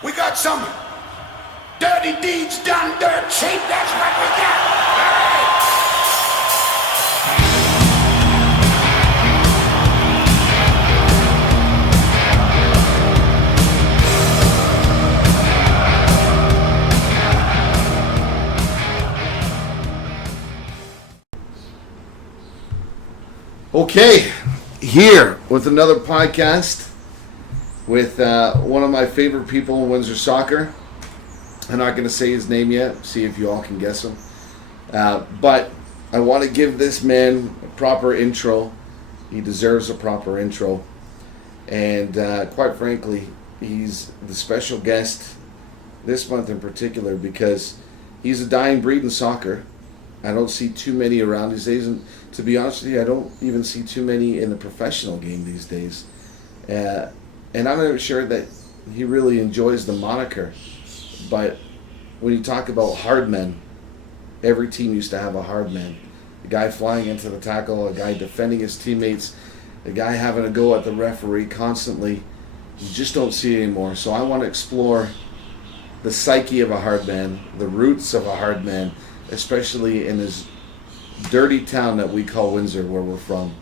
We got some dirty deeds done dirt cheap. That's what we got. All right. Okay, here with another podcast with one of my favorite people in Windsor soccer. I'm not going to say his name yet, see if you all can guess him. But I want to give this man a proper intro. He deserves a proper intro. And quite frankly, he's the special guest this month in particular because he's a dying breed in soccer. I don't see too many around these days, and to be honest with you, I don't even see too many in the professional game these days. And I'm not sure that he really enjoys the moniker, but when you talk about hard men, every team used to have a hard man. A guy flying into the tackle, a guy defending his teammates, a guy having a go at the referee constantly. You just don't see it anymore. So I want to explore the psyche of a hard man, the roots of a hard man, especially in this dirty town that we call Windsor, where we're from.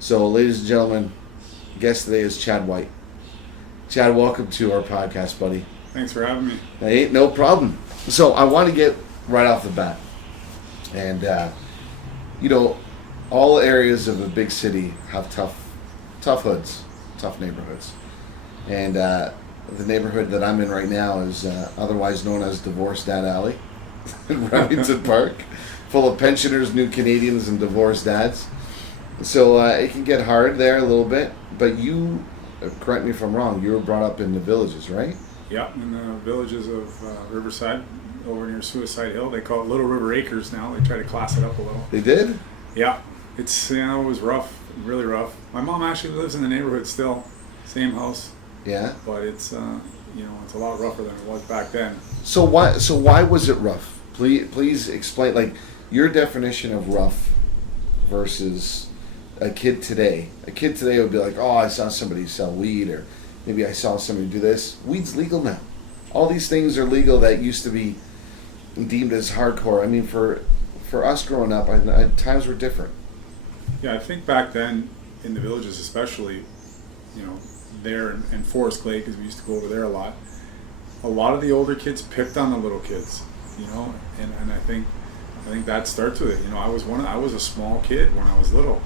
So, ladies and gentlemen, guest today is Chad White. Chad, welcome to our podcast, buddy. Thanks for having me. Hey, no problem. So, I want to get right off the bat. And, all areas of a big city have tough hoods, tough neighborhoods. And the neighborhood that I'm in right now is otherwise known as Divorce Dad Alley in Remington Park, full of pensioners, new Canadians, and divorced dads. So it can get hard there a little bit. But you, correct me if I'm wrong, you were brought up in the villages, right? Yeah, in the villages of Riverside, over near Suicide Hill. They call it Little River Acres now. They try to class it up a little. They did? Yeah, it was rough, really rough. My mom actually lives in the neighborhood still, same house. Yeah. But it's it's a lot rougher than it was back then. So why was it rough? Please explain, like, your definition of rough versus a kid today. A kid today would be like, oh, I saw somebody sell weed, or maybe I saw somebody do this. Weed's legal now. All these things are legal that used to be deemed as hardcore. I mean, for us growing up, times were different. Yeah, I think back then, in the villages especially, there in Forest Lake, because we used to go over there a lot of the older kids picked on the little kids, and I think that starts with it. I was a small kid when I was little,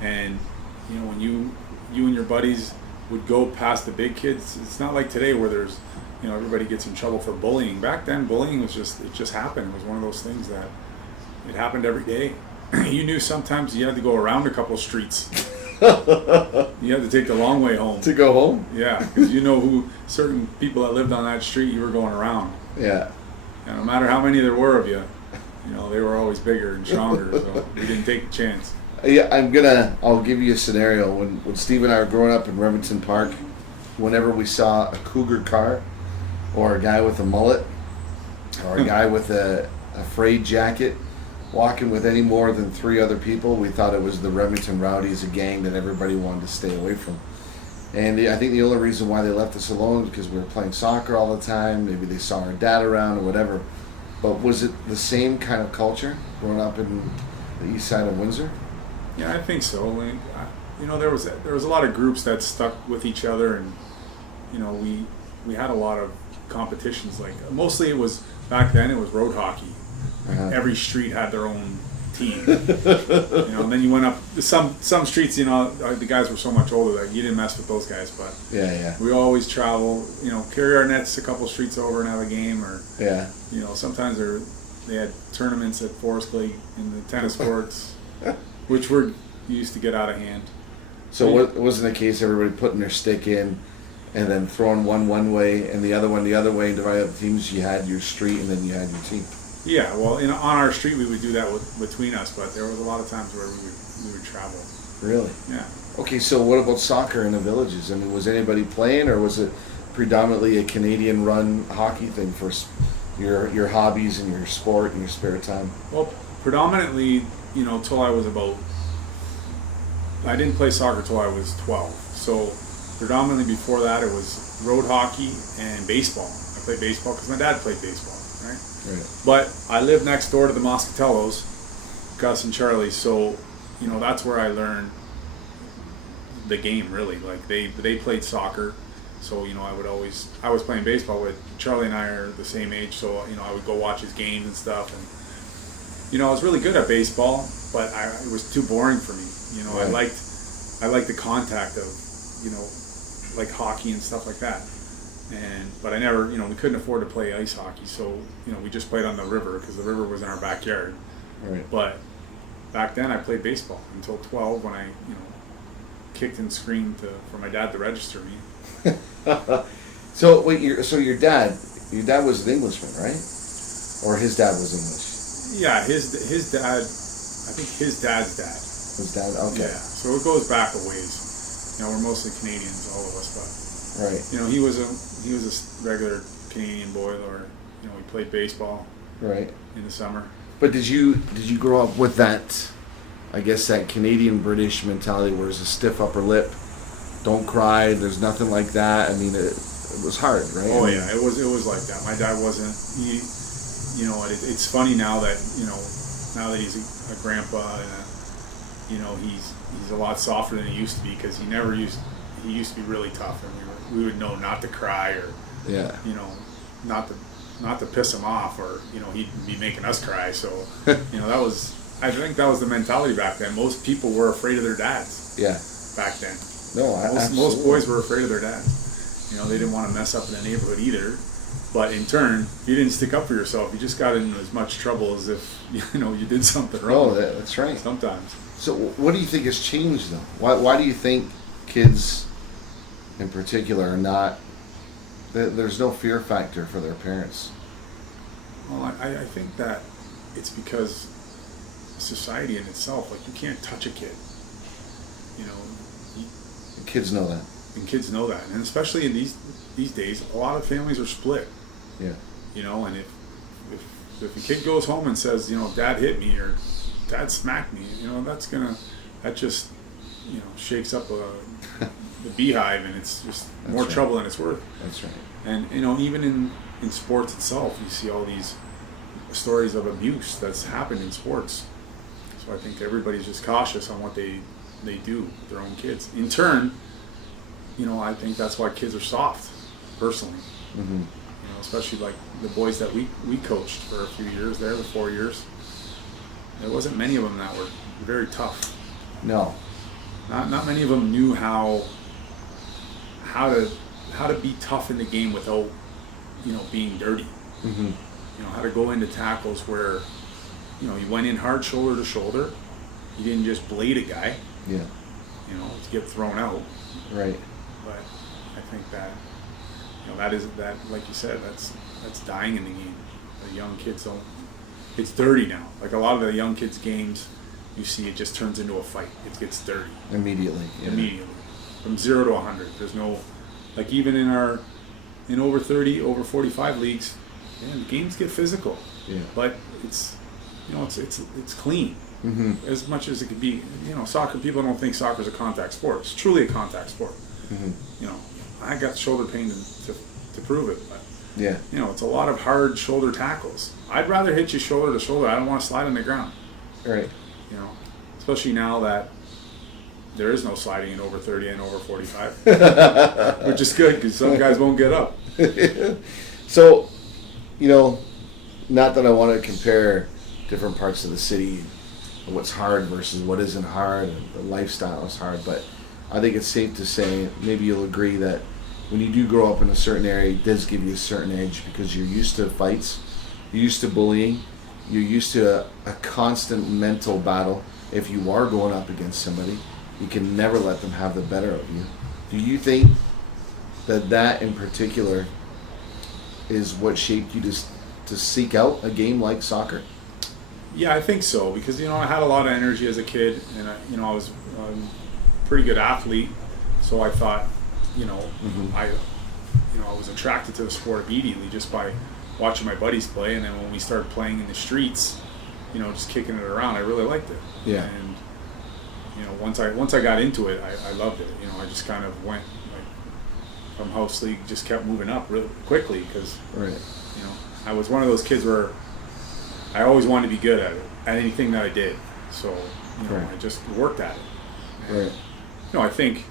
and when you and your buddies would go past the big kids, it's not like today where there's everybody gets in trouble for bullying. Back then, bullying was it just happened. It was one of those things that it happened every day. You knew sometimes you had to go around a couple streets. You had to take the long way home. To go home? Yeah, because who certain people that lived on that street, you were going around. Yeah. And no matter how many there were of you, they were always bigger and stronger, so we didn't take a chance. Yeah, I'll give you a scenario. When Steve and I were growing up in Remington Park, whenever we saw a cougar car, or a guy with a mullet, or a guy with a frayed jacket, walking with any more than 3 other people, we thought it was the Remington Rowdies, a gang that everybody wanted to stay away from. And I think the only reason why they left us alone is because we were playing soccer all the time. Maybe they saw our dad around or whatever. But was it the same kind of culture growing up in the east side of Windsor? Yeah, I think so. There was a lot of groups that stuck with each other, and we had a lot of competitions. Like mostly it was back then. It was road hockey. Uh-huh. Every street had their own team. And then you went up some streets. The guys were so much older that you didn't mess with those guys. But yeah, we always travel. Carry our nets a couple streets over and have a game, or yeah. Sometimes they had tournaments at Forest Lake in the tennis courts, which you used to get out of hand. So it wasn't the case everybody putting their stick in and then throwing one way and the other one the other way and divided up the teams. You had your street and then you had your team. Yeah, well, on our street we would do that between us, but there was a lot of times where we would travel. Really? Yeah. Okay, so what about soccer in the villages? I mean, was anybody playing, or was it predominantly a Canadian-run hockey thing for your hobbies and your sport and your spare time? Well, predominantly, till I was I didn't play soccer till I was 12. So predominantly before that, it was road hockey and baseball. I played baseball because my dad played baseball, right? Right. But I lived next door to the Moscatellos, Gus and Charlie, so, you know, that's where I learned the game, really. Like, they played soccer, so, you know, I was playing baseball with Charlie, and I are the same age, so, you know, I would go watch his games and stuff, and, you know, I was really good at baseball, but it was too boring for me. You know, Right. I liked the contact of, you know, like hockey and stuff like that. But I never, you know, we couldn't afford to play ice hockey, so, you know, we just played on the river because the river was in our backyard. Right. But back then I played baseball until 12 when I, you know, kicked and screamed for my dad to register me. So wait, your dad was an Englishman, right? Or his dad was English? Yeah, his dad, I think his dad's dad. His dad, okay. Yeah, so it goes back a ways. You know, we're mostly Canadians, all of us, but Right. you know, he was a regular Canadian boy, or, you know, he played baseball Right. in the summer. But did you grow up with that, I guess, that Canadian British mentality where it's a stiff upper lip, don't cry, there's nothing like that? I mean, it was hard, right? Oh I mean, yeah, it was like that. My dad wasn't. You know, it's funny now that, you know, now that he's a grandpa, and you know, he's a lot softer than he used to be, because he used to be really tough, and we would know not to cry, or, Yeah. you know, not to piss him off, or, you know, he'd be making us cry. So, you know, I think that was the mentality back then. Most people were afraid of their dads Yeah. back then. No, Most boys were afraid of their dads. You know, they didn't want to mess up in the neighborhood either. But in turn, you didn't stick up for yourself. You just got into as much trouble as if, you know, you did something wrong. Oh, that's right. Sometimes. So what do you think has changed, though? Why do you think kids, in particular, are not? There's no fear factor for their parents. Well, I think that it's because society in itself, like, you can't touch a kid. You know, The kids know that. and kids know that, and especially in these days, a lot of families are split. Yeah. You know, and if a kid goes home and says, you know, Dad hit me, or Dad smacked me, you know, that just, you know, shakes up the beehive, and it's just more right. trouble than it's worth. That's right. And, you know, even in sports itself, you see all these stories of abuse that's happened in sports. So I think everybody's just cautious on what they do with their own kids. In turn, you know, I think that's why kids are soft, personally. Mm-hmm. You know, especially like the boys that we coached for a few years there, the 4 years. There wasn't many of them that were very tough. No. Not many of them knew how to be tough in the game without, you know, being dirty. Mm-hmm. You know, how to go into tackles where, you know, you went in hard shoulder to shoulder. You didn't just blade a guy, Yeah. you know, to get thrown out. Right. But I think that, you know, that like you said, that's dying in the game. The young kids don't. It's dirty now. Like a lot of the young kids' games, you see it just turns into a fight. It gets dirty Immediately. Yeah. immediately, from 0 to 100. There's no, like, even in over 30, over 45 leagues, yeah, the games get physical. Yeah. But it's, you know, it's clean. Mm-hmm. As much as it could be. You know, soccer, people don't think soccer is a contact sport. It's truly a contact sport. Mm-hmm. You know, I got shoulder pain to prove it, but, Yeah. you know, it's a lot of hard shoulder tackles. I'd rather hit you shoulder to shoulder. I don't want to slide on the ground. Right. You know, especially now that there is no sliding in over 30 and over 45, which is good because some guys won't get up. So, you know, not that I want to compare different parts of the city, what's hard versus what isn't hard, and the lifestyle is hard, but I think it's safe to say, maybe you'll agree, that when you do grow up in a certain area, it does give you a certain edge because you're used to fights, you're used to bullying, you're used to a constant mental battle. If you are going up against somebody, you can never let them have the better of you. Do you think that in particular is what shaped you to seek out a game like soccer? Yeah, I think so, because, you know, I had a lot of energy as a kid, and I was a pretty good athlete, so I thought, you know, Mm-hmm. I was attracted to the sport immediately just by watching my buddies play, and then when we started playing in the streets, you know, just kicking it around, I really liked it. Yeah. And, you know, once I got into it, I loved it. You know, I just kind of went, like, from house league just kept moving up really quickly because, Right. you know, I was one of those kids where I always wanted to be good at it, at anything that I did. So, you know, Right. I just worked at it. And, Right. you know, I think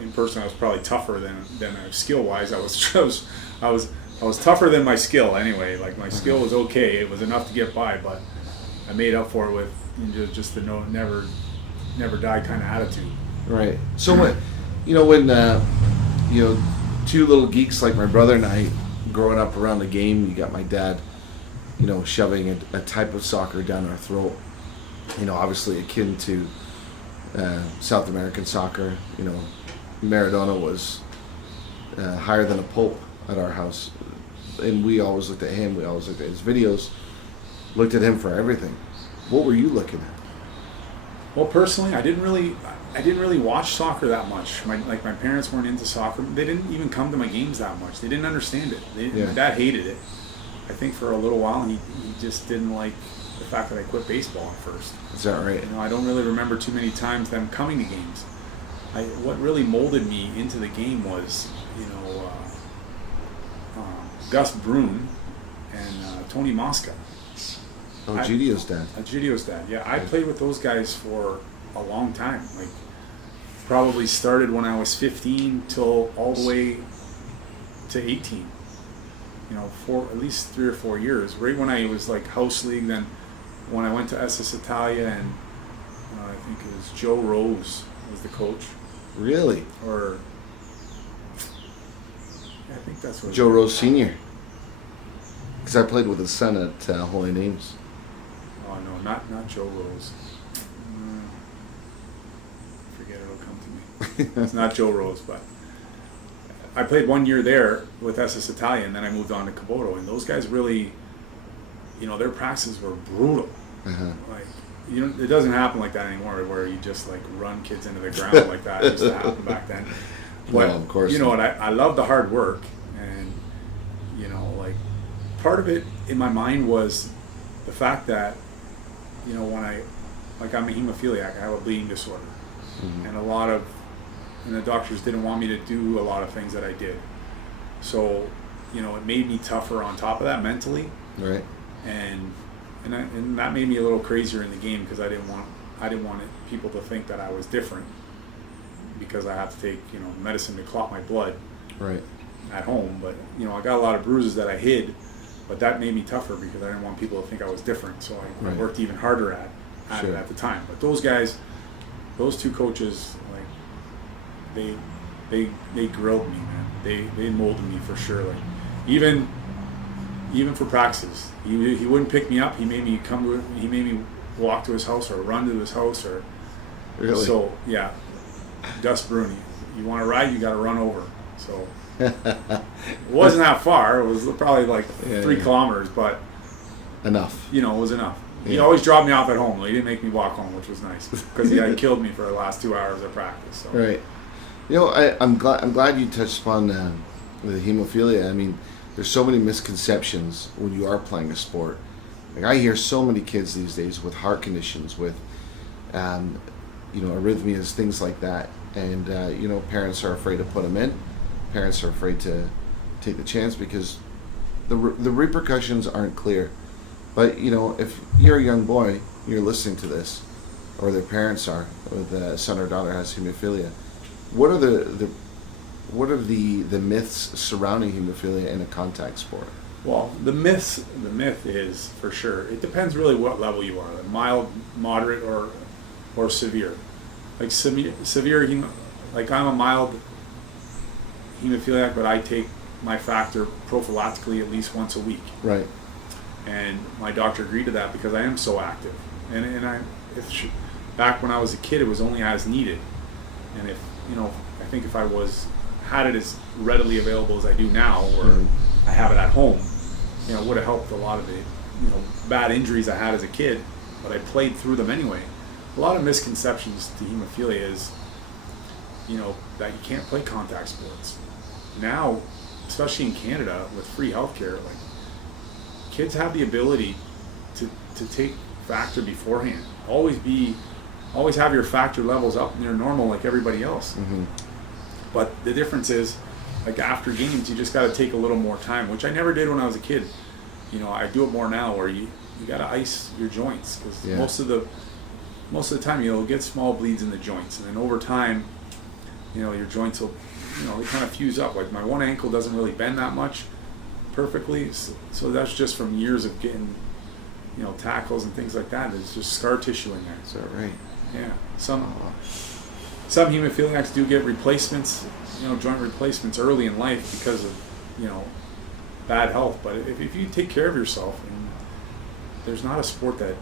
in person I was probably tougher than skill wise. I was tougher than my skill anyway. Like my skill was okay; it was enough to get by, but I made up for it with just the never die kind of attitude. Right. So when, when two little geeks like my brother and I, growing up around the game, you got my dad, shoving a type of soccer down our throat. Obviously akin to South American soccer. Maradona was higher than a pope at our house, and we always looked at him. We always looked at his videos, looked at him for everything. What were you looking at? Well, personally, I didn't really watch soccer that much. My parents weren't into soccer. They didn't even come to my games that much. They didn't understand it. My dad hated it. I think for a little while he just didn't like the fact that I quit baseball at first. Is that right? I don't really remember too many times them coming to games. What really molded me into the game was, Gus Brune and Tony Mosca. Oh, Gideo's dad. Gideo's dad, yeah. I played with those guys for a long time. Like, probably started when I was 15 till all the way to 18. For at least 3 or 4 years. Right when I was like house league, then when I went to SS Italia, and I think it was Joe Rose was the coach. Really? Or I think that's what Joe Rose Sr. Because I played with his son at Holy Names. Oh no, not Joe Rose. Forget it'll come to me. It's not Joe Rose, but I played 1 year there with SS Italia, and then I moved on to Caboto, and those guys really, their practices were brutal. Uh-huh. Like, it doesn't happen like that anymore, where you just like run kids into the ground like that. It used to happen back then. But, Well, of course. what? I love the hard work, and like part of it in my mind was the fact that when I'm a hemophiliac, I have a bleeding disorder, Mm-hmm. and the doctors didn't want me to do a lot of things that I did. So, it made me tougher on top of that mentally. Right. And that made me a little crazier in the game because I didn't want people to think that I was different because I have to take medicine to clot my blood Right. at home. But I got a lot of bruises that I hid, but that made me tougher because I didn't want people to think I was different. So I Right. worked even harder at Sure. it at the time. But those guys, those two coaches, like they grilled me, man. They molded me for sure. Like even for practices, he wouldn't pick me up. He made me walk to his house or run to his house or. Really? So yeah, Gus Bruni. You want to ride? You got to run over. So it wasn't that far. It was probably like 3 kilometers, but Enough. it was enough. He Yeah. always dropped me off at home. He didn't make me walk home, which was nice because he had killed me for the last 2 hours of practice. So. Right. I'm glad you touched upon the hemophilia. I mean, there's so many misconceptions when you are playing a sport. Like I hear so many kids these days with heart conditions, with arrhythmias, things like that, and parents are afraid to put them in. Parents are afraid to take the chance because the repercussions aren't clear. But if you're a young boy, you're listening to this, or their parents are, or the son or daughter has hemophilia. What are the myths surrounding hemophilia in a contact sport? Well, the myth is for sure. It depends really what level you are, like mild, moderate, or severe. Like severe, like I'm a mild hemophiliac, but I take my factor prophylactically at least once a week. Right. And my doctor agreed to that because I am so active. Back when I was a kid, it was only as needed. And I think if I had it as readily available as I do now, or I have it at home, it would have helped a lot of the, bad injuries I had as a kid, but I played through them anyway. A lot of misconceptions to hemophilia is, that you can't play contact sports. Now, especially in Canada with free healthcare, like kids have the ability to take factor beforehand. Always have your factor levels up near normal like everybody else. Mm-hmm. But the difference is, like after games, you just got to take a little more time, which I never did when I was a kid. You know, I do it more now, where you got to ice your joints, because most of the time you'll get small bleeds in the joints, and then over time, you know, your joints will, you know, they kind of fuse up. Like my one ankle doesn't really bend that much perfectly, so that's just from years of getting, you know, tackles and things like that. There's just scar tissue in there. Is that right? Yeah. Some hemophiliacs do get replacements, you know, joint replacements early in life because of, you know, bad health. But if you take care of yourself, and there's not a sport that,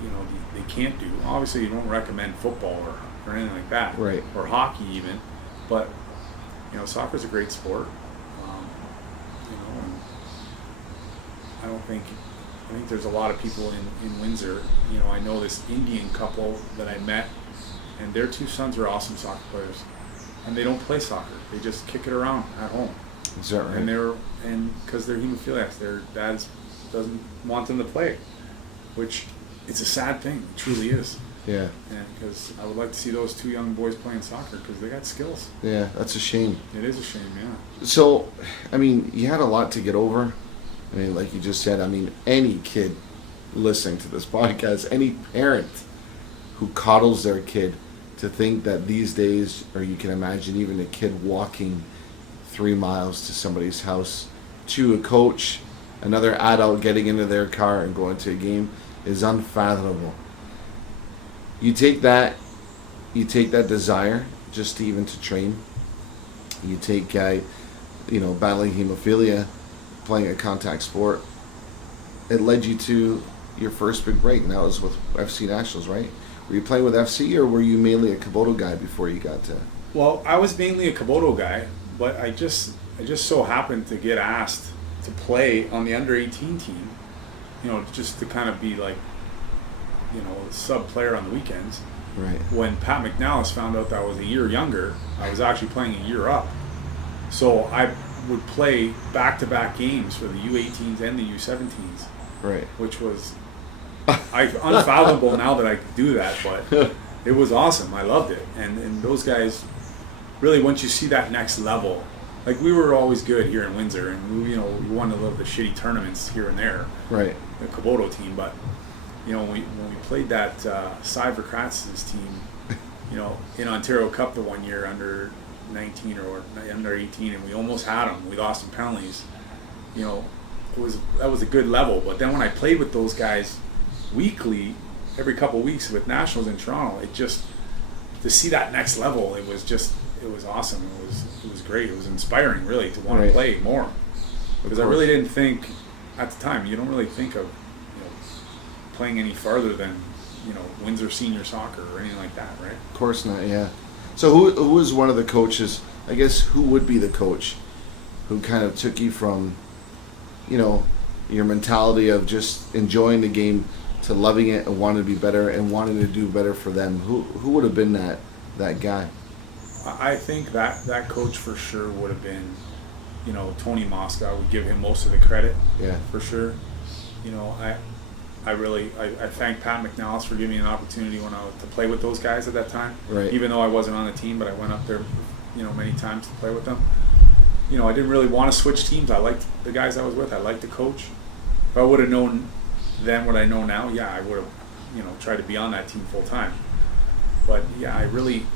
you know, they can't do. Obviously, you don't recommend football or anything like that, right? Or hockey even. But you know, soccer's a great sport. You know, and I think there's a lot of people in Windsor. You know, I know this Indian couple that I met, and their two sons are awesome soccer players, and they don't play soccer. They just kick it around at home. Is that right? And because they're hemophiliacs, their dads doesn't want them to play, which it's a sad thing. It truly is. Yeah. And because I would like to see those two young boys playing soccer, because they got skills. Yeah, that's a shame. It is a shame, yeah. So, I mean, you had a lot to get over. I mean, like you just said, I mean, any kid listening to this podcast, any parent who coddles their kid, to think that these days, or you can imagine even a kid walking 3 miles to somebody's house, to a coach, another adult getting into their car and going to a game, is unfathomable. You take that desire just to even to train. You take, battling hemophilia, playing a contact sport. It led you to your first big break, and that was with FC Nationals, right? Were you playing with FC, or were you mainly a Kubota guy before you got to? Well, I was mainly a Kubota guy, but I just so happened to get asked to play on the under-18 team, you know, just to kind of be like, you know, a sub player on the weekends. Right. When Pat McNallis found out that I was a year younger, I was actually playing a year up. So I would play back-to-back games for the U18s and the U17s. Right. Which was unfathomable now that I could do that, but it was awesome. I loved it. And those guys, really, once you see that next level, like we were always good here in Windsor, and we won a little of the shitty tournaments here and there. Right. The Kubota team, but you know, when we played that Cyber Kratz's team, you know, in Ontario Cup the one year under 19 or under 18, and we almost had them. We lost in penalties. You know, that was a good level. But then when I played with those guys weekly, every couple of weeks with Nationals in Toronto, it just, to see that next level, it was awesome. It was great. It was inspiring, really, to want to play more, because I really didn't think at the time. You don't really think of, you know, playing any farther than, you know, Windsor senior soccer or anything like that, right? Of course not. Yeah. So who was one of the coaches? I guess who would be the coach who kind of took you from, you know, your mentality of just enjoying the game to loving it and wanting to be better and wanting to do better for them? Who would have been that guy? I think that coach for sure would have been, you know, Tony Mosca. I would give him most of the credit. Yeah. For sure. You know, I thank Pat McNallis for giving me an opportunity to play with those guys at that time. Right. Even though I wasn't on the team, but I went up there, you know, many times to play with them. You know, I didn't really want to switch teams. I liked the guys I was with. I liked the coach. If I would have known then what I know now, yeah, I would have, you know, tried to be on that team full time. But yeah, I really,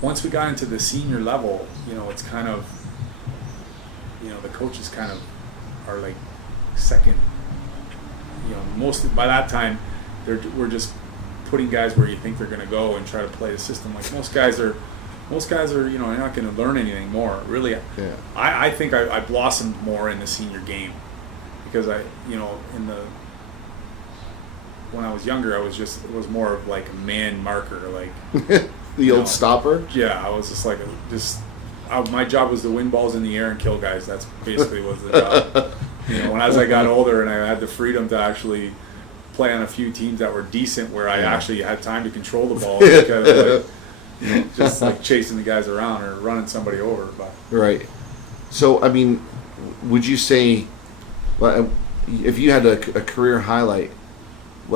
once we got into the senior level, you know, it's kind of, you know, the coaches kind of are like second. You know, by that time, we're just putting guys where you think they're going to go and try to play the system. Like most guys are, you know, you're not going to learn anything more. Really, yeah. I think I blossomed more in the senior game, because you know, when I was younger, it was more of like a man marker, like the old stopper. Yeah, I was just like my job was to win balls in the air and kill guys. That's basically was the job. You know, as I got older and I had the freedom to actually play on a few teams that were decent, where I actually had time to control the ball, because you know, just like chasing the guys around or running somebody over. But right. So I mean, would you say, well, if you had a career highlight,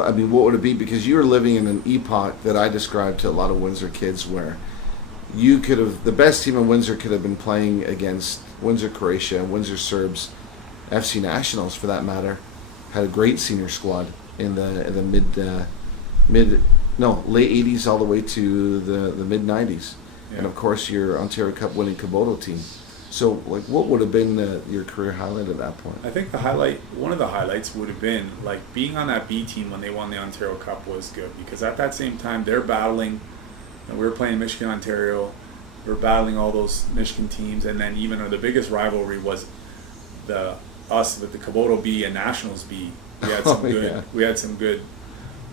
I mean, what would it be? Because you were living in an epoch that I described to a lot of Windsor kids where you could have, the best team in Windsor could have been playing against Windsor Croatia, Windsor Serbs, FC Nationals for that matter. Had a great senior squad in the late 80s all the way to the mid 90s, and of course your Ontario Cup winning Kubota team. So, like, what would have been your career highlight at that point? I think one of the highlights would have been, like, being on that B team when they won the Ontario Cup was good, because at that same time they're battling, and we were playing Michigan, Ontario, we were battling all those Michigan teams, and then even the biggest rivalry was us with the Kubota B and Nationals B. We had some good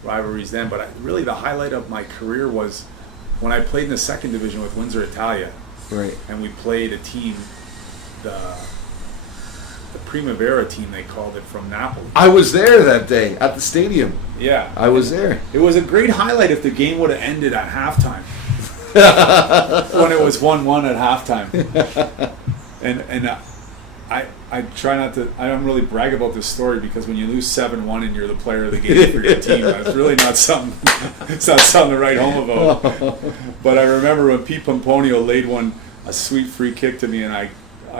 rivalries then, but really the highlight of my career was when I played in the second division with Windsor Italia. Right. And we played a team, the Primavera team they called it, from Napoli. I was there that day at the stadium. Yeah. I was there. It was a great highlight if the game would have ended at halftime. When it was 1-1 at halftime. And I try not to, I don't really brag about this story, because when you lose 7-1 and you're the player of the game for your team, it's really not something, it's not something to write home about. But I remember when Pete Pomponio laid a sweet free kick to me, and I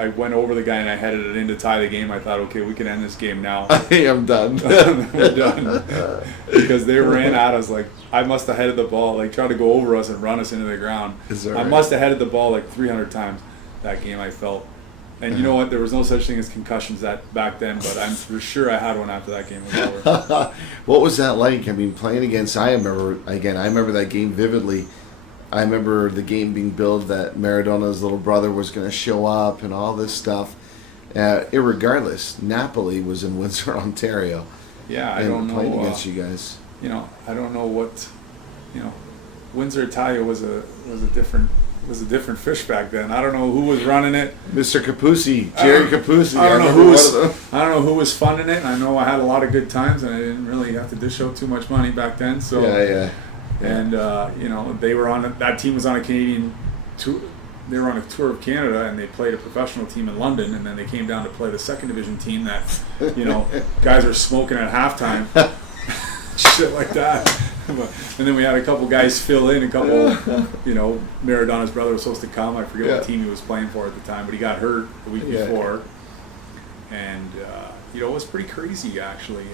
went over the guy and I headed it in to tie the game. I thought, okay, we can end this game now. I'm done. We're done. Because they ran at us like, I must have headed the ball, like trying to go over us and run us into the ground. I must have headed the ball like 300 times that game, I felt. And you know what? There was no such thing as concussions back then, but I'm for sure I had one after that game was over. What was that like? I mean, playing against, I remember that game vividly. I remember the game being billed that Maradona's little brother was going to show up and all this stuff. Irregardless, Napoli was in Windsor, Ontario. Yeah, I don't know. Playing against you guys. I don't know what, Windsor Italia was a different fish back then. I don't know who was running it. Mr. Capuzzi, Jerry Capuzzi. I don't know who was funding it. I know I had a lot of good times, and I didn't really have to dish out too much money back then. So yeah. And they were that team was on a Canadian tour. They were on a tour of Canada, and they played a professional team in London, and then they came down to play the second division team that, guys are smoking at halftime, shit like that. And then we had a couple guys fill in, Maradona's brother was supposed to come. I forget what team he was playing for at the time, but he got hurt the week before. And, it was pretty crazy, actually.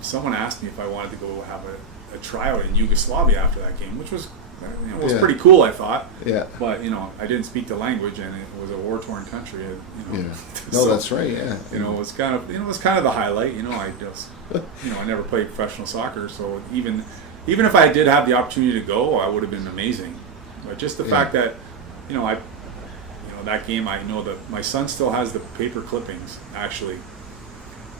Someone asked me if I wanted to go have a tryout in Yugoslavia after that game, which was pretty cool, I thought. Yeah. But, I didn't speak the language, and it was a war-torn country, Yeah. No, that's right, yeah. It was kind of, it was kind of the highlight. I just, I never played professional soccer, so even if I did have the opportunity to go, I would have been amazing. But just the fact that, that game, I know that my son still has the paper clippings, actually.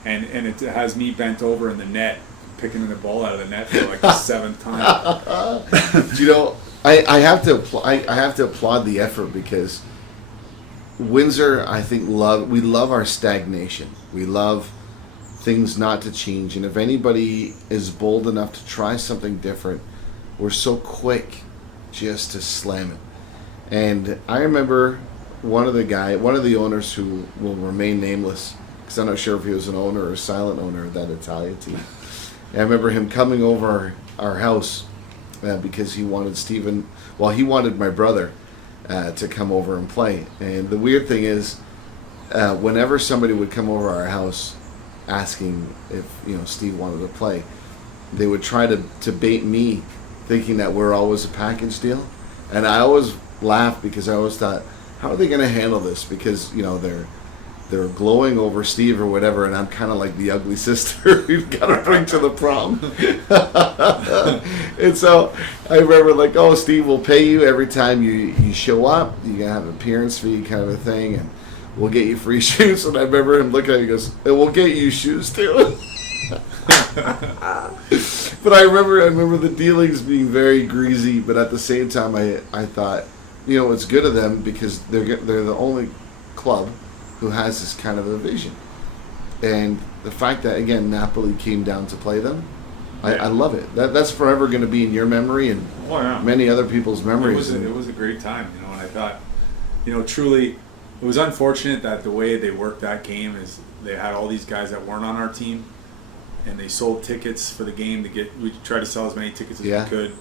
And it has me bent over in the net, picking the ball out of the net for like the seventh time. I have to applaud the effort, because Windsor, I think, we love our stagnation. We love things not to change, and if anybody is bold enough to try something different, we're so quick just to slam it. And I remember one of the owners, who will remain nameless, because I'm not sure if he was an owner or a silent owner of that Italian team. And I remember him coming over our house because he wanted he wanted my brother to come over and play. And the weird thing is, whenever somebody would come over our house asking if Steve wanted to play, they would try to bait me, thinking that we're always a package deal. And I always laughed, because I always thought, how are they going to handle this? Because they're glowing over Steve or whatever, and I'm kind of like the ugly sister we've got to bring to the prom. And so I remember, like, oh, Steve will pay you every time you show up. You can have an appearance fee kind of a thing, and we'll get you free shoes. And I remember him looking at me and goes, and we'll get you shoes too. But I remember the dealings being very greasy, but at the same time I thought, it's good of them, because they're the only club who has this kind of a vision. And the fact that, again, Napoli came down to play them, I love it. That's forever going to be in your memory and many other people's memories. It was a great time, and I thought, truly, it was unfortunate that the way they worked that game is they had all these guys that weren't on our team, and they sold tickets for the game we tried to sell as many tickets as we could.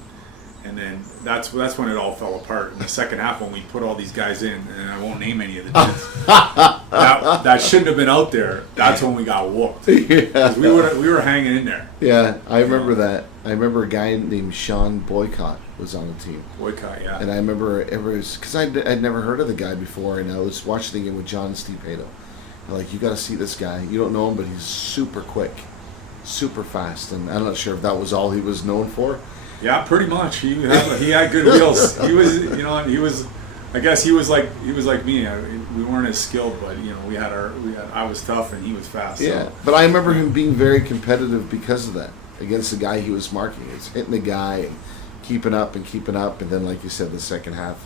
And then that's when it all fell apart. In the second half, when we put all these guys in, and I won't name any of the kids, that shouldn't have been out there. That's when we got whooped. Yeah. 'Cause we were hanging in there. Yeah, I remember that. I remember a guy named Sean Boycott was on the team. Boycott, yeah. And I remember it was because I'd never heard of the guy before, and I was watching the game with John and Steve Pato. I'm like, you got to see this guy. You don't know him, but he's super quick, super fast, and I'm not sure if that was all he was known for. Yeah, pretty much. He had good wheels. He was, I guess he was like me. We weren't as skilled, but I was tough and he was fast. Yeah, so. But I remember him being very competitive because of that against the guy he was marking. It's hitting the guy and keeping up, and then like you said, the second half,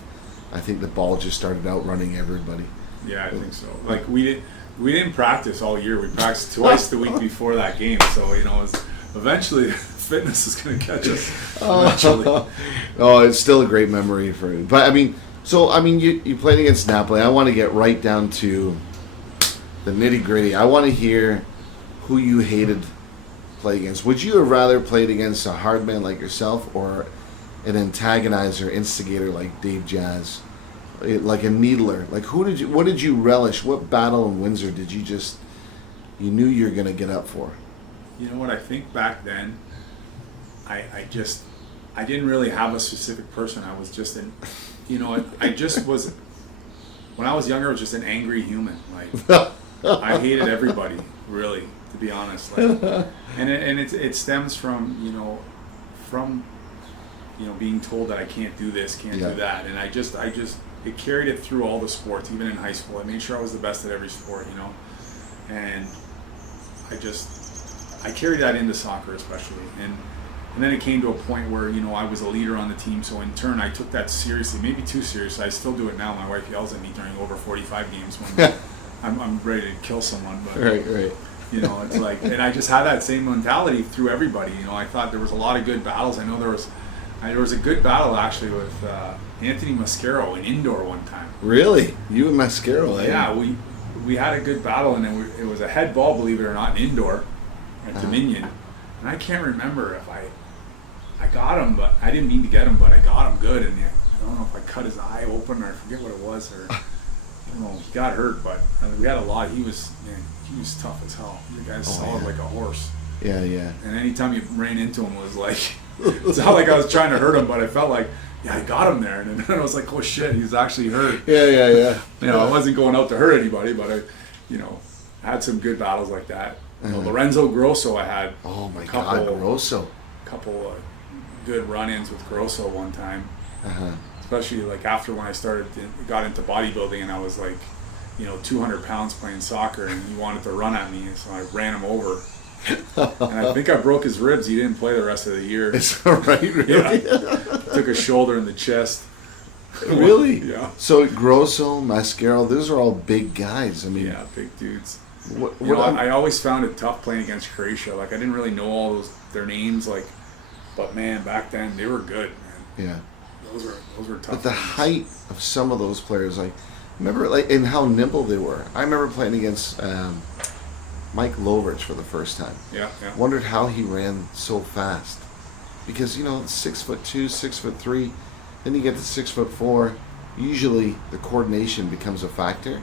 I think the ball just started outrunning everybody. Yeah, I think so. Like we didn't practice all year. We practiced twice the week before that game. So eventually. Fitness is going to catch us eventually. Oh, it's still a great memory for you. But you played against Napoli. I want to get right down to the nitty gritty. I want to hear who you hated play against. Would you have rather played against a hard man like yourself or an antagonizer, instigator like Dave Jazz, like a needler? Like what did you relish? What battle in Windsor did you knew you were going to get up for? You know what? I think back then. I didn't really have a specific person. I was just I just was, when I was younger, I was just an angry human. Like, I hated everybody, really, to be honest. Like, and it stems from, being told that I can't do this, can't do that. And it carried it through all the sports, even in high school. I made sure I was the best at every sport, and I carried that into soccer especially. And then it came to a point where, I was a leader on the team, so in turn I took that seriously, maybe too seriously. I still do it now. My wife yells at me during over 45 games when I'm ready to kill someone. But, right. It's like, and I just had that same mentality through everybody. I thought there was a lot of good battles. I know there was a good battle actually with Anthony Mascaro in indoor one time. Really? You and Mascaro, eh? Yeah, we had a good battle, and it was a head ball, believe it or not, in indoor at Dominion. And I can't remember if I got him, but I didn't mean to get him, but I got him good, and I don't know if I cut his eye open or I forget what it was, or I don't know. He got hurt, but we had a lot. He was tough as hell. The guy's solid like a horse. Yeah. And anytime you ran into him, it was like it's not like I was trying to hurt him, but I felt like I got him there, and then I was like, oh shit, he's actually hurt. Yeah. I wasn't going out to hurt anybody, but I had some good battles like that. Lorenzo Grosso, I had. Oh my God, Grosso. Couple of good run-ins with Grosso one time, especially like after when I got into bodybuilding, and I was like, 200 pounds playing soccer, and he wanted to run at me, so I ran him over, and I think I broke his ribs. He didn't play the rest of the year. Is that right? Really? Yeah. Took a shoulder in the chest. Really? Yeah. So Grosso, Mascaro, those are all big guys. I mean, yeah, big dudes. I always found it tough playing against Croatia. Like, I didn't really know all their names, like, but man, back then they were good, man. Yeah. Those were tough. But the games. height of some of those players, like, remember, like, and how nimble they were. I remember playing against Mike Lovrich for the first time. Yeah. Wondered how he ran so fast, because 6'2", 6'3", then you get to 6'4". Usually the coordination becomes a factor.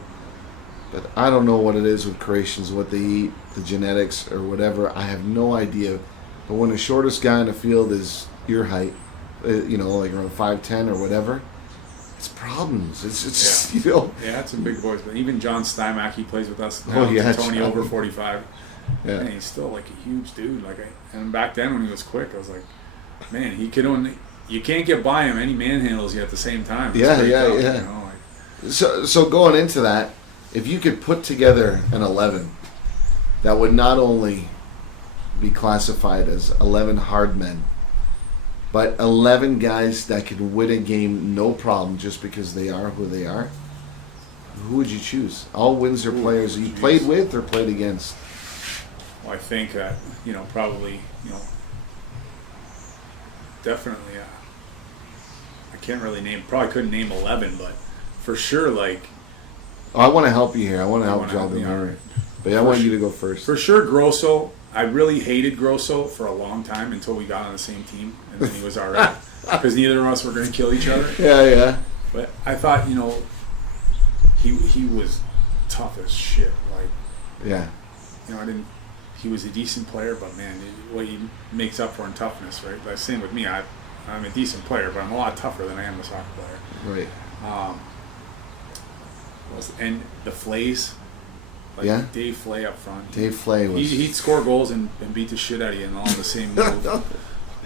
But I don't know what it is with Croatians, what they eat, the genetics or whatever. I have no idea. But when the shortest guy in the field is your height, like around 5'10" or whatever, it's problems. It's Yeah, it's some big boys. But even John Stymack, he plays with us now. Tony John. over 45. Yeah. And he's still like a huge dude. And back then when he was quick, I was like, man, you can't get by him. And he manhandles you at the same time. Yeah. So going into that, if you could put together an 11 that would not only be classified as 11 hard men, but 11 guys that could win a game no problem just because they are who they are, who would you choose? All Windsor players you played with or played against? Well, I think that, probably, definitely, I can't really probably couldn't name 11, but for sure, like, I want to help you here. I want to help jog the memory. But I want you to go first. For sure, Grosso. I really hated Grosso for a long time until we got on the same team, and then he was all right. because neither of us were going to kill each other. Yeah. But I thought, he was tough as shit. Like, Yeah. He was a decent player, but man, what he makes up for in toughness, right? Like, same with me. I'm a decent player, but I'm a lot tougher than I am a soccer player. Right. And the Flays, like Yeah. Dave Flay up front. Dave Flay was. He'd score goals and beat the shit out of you in all the same move.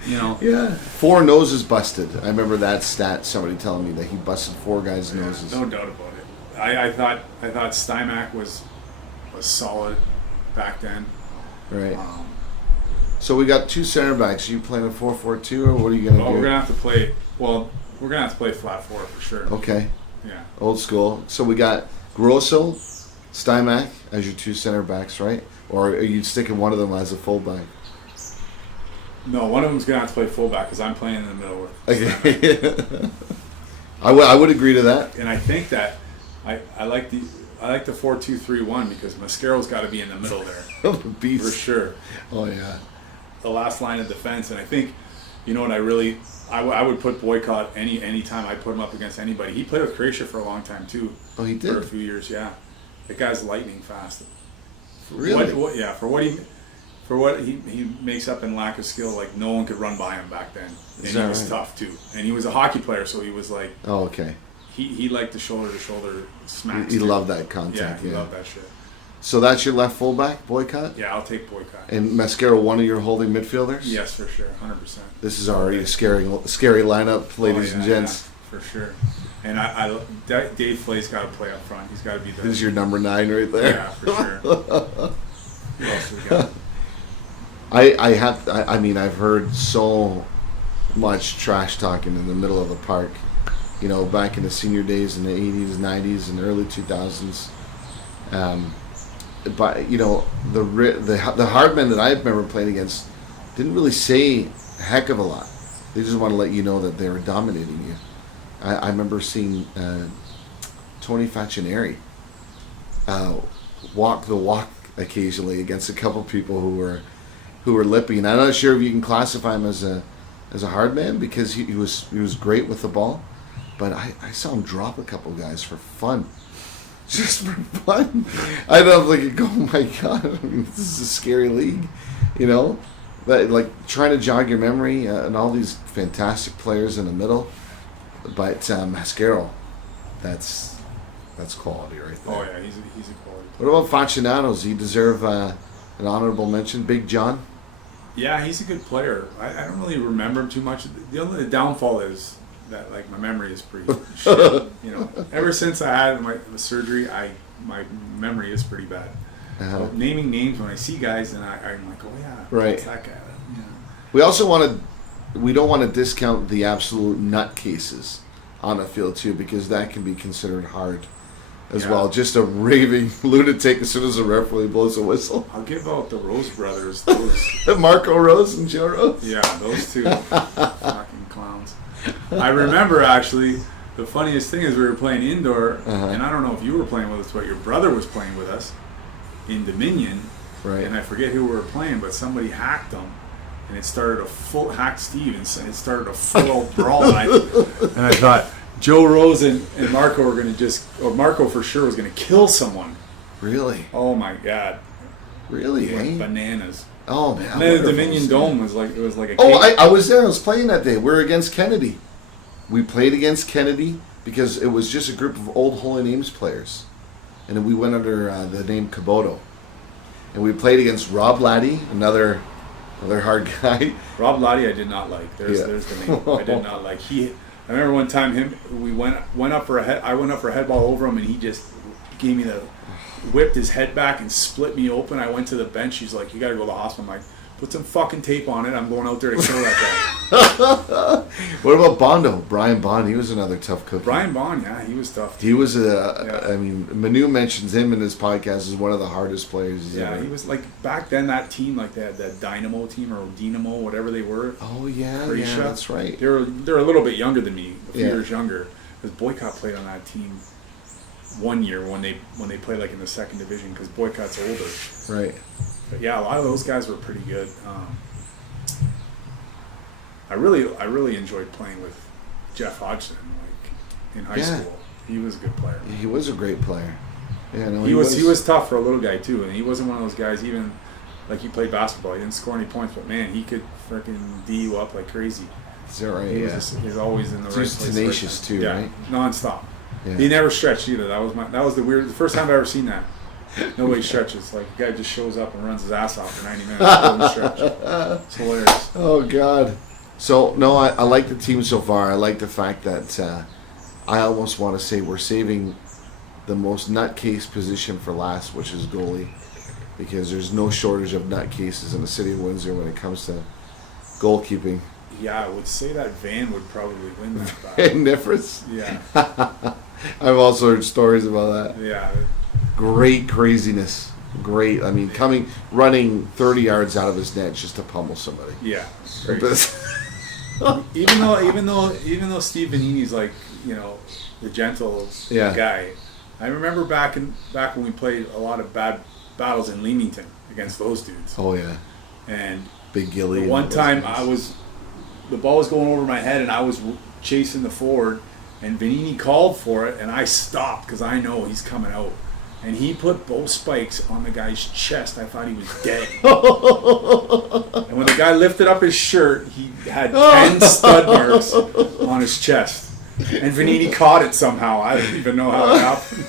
Yeah. 4 noses busted. I remember that stat. Somebody telling me that he busted 4 guys' noses. No doubt about it. I thought Stymack was solid back then. Right. So we got 2 center backs. You playing a 4-4-2, or what are you gonna do? We're gonna have to play. Well, we're gonna have to play flat 4 for sure. Okay. Yeah. Old school. So we got Grosso, Stymack as your 2 center backs, right? Or are you sticking one of them as a fullback? No, one of them's gonna have to play fullback because I'm playing in the middle with. Okay. I would agree to that. And I think that I like the 4-2-3-1 because Mascaro's got to be in the middle there Beast. for sure. Oh yeah. The last line of defense, and I think, what I would put Boycott any time I put him up against anybody. He played with Croatia for a long time too. Oh, he did? For a few years, yeah. The guy's lightning fast. Really? For what he makes up in lack of skill, like no one could run by him back then. And he was tough too. And he was a hockey player, so he was like. Oh, okay. He liked the shoulder to shoulder smacks. He loved that contact. Yeah, he loved that shit. So that's your left fullback, Boycott? Yeah, I'll take Boycott. And Mascaro, one of your holding midfielders? Yes, for sure, 100%. This is already a scary lineup, ladies and gents. Yeah, for sure. And Dave Flay's got to play up front. He's got to be the. This is your number 9 right there. Yeah, for sure. Who else do we got? I've heard so much trash talking in the middle of the park. Back in the senior days in the 80s, 90s, and early 2000s. But the hard men that I remember playing against didn't really say a heck of a lot. They just want to let you know that they were dominating you. I remember seeing Tony Facineri walk the walk occasionally against a couple people who were lipping. I'm not sure if you can classify him as a hard man because he was great with the ball. But I saw him drop a couple guys for fun. Just for fun. I don't think, oh my God, this is a scary league. But like trying to jog your memory and all these fantastic players in the middle. But Mascaro, that's quality right there. Oh yeah, he's a quality. What about Faccinato? Does he deserve an honorable mention? Big John? Yeah, he's a good player. I don't really remember him too much. The only downfall is that like my memory is pretty shit. Ever since I had my surgery, my memory is pretty bad. So naming names when I see guys, and I'm like, oh yeah, right. That's that guy. We also we don't want to discount the absolute nutcases on the field too, because that can be considered hard as well. Just a raving lunatic as soon as a referee blows a whistle. I'll give out the Rose brothers. Those Marco Rose and Joe Rose. Yeah, those two fucking clowns. I remember actually, the funniest thing is we were playing indoor, and I don't know if you were playing with us, but your brother was playing with us in Dominion, right? And I forget who we were playing, but somebody hacked them, and it started a full hack Steve, and it started a full brawl, and I thought Joe Rose and Marco were going to Marco for sure was going to kill someone. Really? Oh my God. Really? Like bananas. Oh man! And then the Dominion Dome was like a. Oh, I was there. I was playing that day. We were against Kennedy. We played against Kennedy because it was just a group of old Holy Names players, and then we went under the name Kaboto, and we played against Rob Laddie, another hard guy. Rob Laddie, I did not like. There's the name. I did not like. I remember one time we went up for a head. I went up for a head ball over him, and he just gave me whipped his head back and split me open. I went to the bench. He's like, "You got to go to the hospital." I'm like, "Put some fucking tape on it. I'm going out there to kill that guy." What about Bondo? Brian Bond. He was another tough cookie. Brian Bond, yeah, he was tough. He was I mean, Manu mentions him in his podcast as one of the hardest players he's ever. He was like back then. That team, like they had that Dynamo team or Dynamo, whatever they were. Oh yeah, Croatia. Yeah, that's right. They're a little bit younger than me, a few years younger. Because Boycott played on that team one year when they played like in the second division because Boycott's older. Right. But yeah, a lot of those guys were pretty good. I really enjoyed playing with Jeff Hodgson, like in high Yeah. school. He was a good player. He was a great player. Yeah, no, He was tough for a little guy too, and he wasn't one of those guys. Even like he played basketball, he didn't score any points, but man, he could freaking D you up like crazy. Is that right? He Yeah. was always in the right He's place. tenacious too, yeah, right? nonstop. Yeah. He never stretched either. That was the first time I ever seen that. Nobody stretches. Like the guy just shows up and runs his ass off for 90 minutes. Doesn't stretch. It's hilarious. Oh God. So no, I like the team so far. I like the fact that I almost want to say we're saving the most nutcase position for last, which is goalie, because there's no shortage of nutcases in the city of Windsor when it comes to goalkeeping. Yeah, I would say that Van would probably win that battle. And Nifris. Yeah, I've also heard stories about that. yeah. Great craziness. Great. I mean, running 30 yards out of his net just to pummel somebody. Yeah. even though Steve Vanini's like, you know, the gentle Yeah. guy. I remember back when we played a lot of bad battles in Leamington against those dudes. Oh yeah. And Big Gilly. the and one those time guys. the ball was going over my head and I was chasing the forward and Vanini called for it and I stopped because I know he's coming out. And he put both spikes on the guy's chest. I thought he was dead. And when the guy lifted up his shirt, he had 10 stud marks on his chest. And Vanini caught it somehow. I don't even know how it happened.